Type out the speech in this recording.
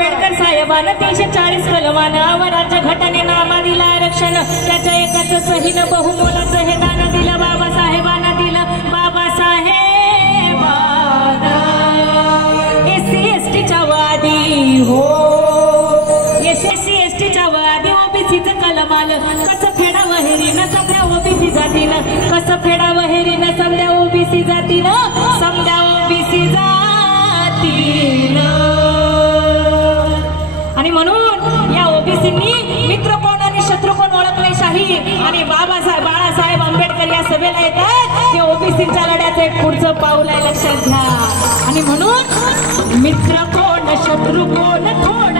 आंबेडकर साहेबानं 340 कलमानं राज्य घटनेनं आम्हा दिलं आरक्षण. त्याच्या एकाच सहीनं बहुमोलाचं हे दान दिलं बाबासाहेबांना दिलं. बाबासाहेबांना एससी एसटीच्या वादी हो एससी एसटीच्या वादी ओबीसीचं कलमाल कसं फेडावं हेरीनं समद्या ओबीसी जातीनं कसं फेडावं हेरीनं समद्या ओबीसी जातीनं समद्या ओबीसी जातीनं. आणि म्हणून या ओबीसींनी मित्र कोण आणि शत्रू कोण ओळखले शाही. आणि बाबासाहेब बाळासाहेब आंबेडकर या सभेला येतात ते ओबीसींच्या लढ्याचं एक पुढचं पाऊल आहे, लक्षात घ्या. आणि म्हणून मित्र कोण शत्रू कोण थोड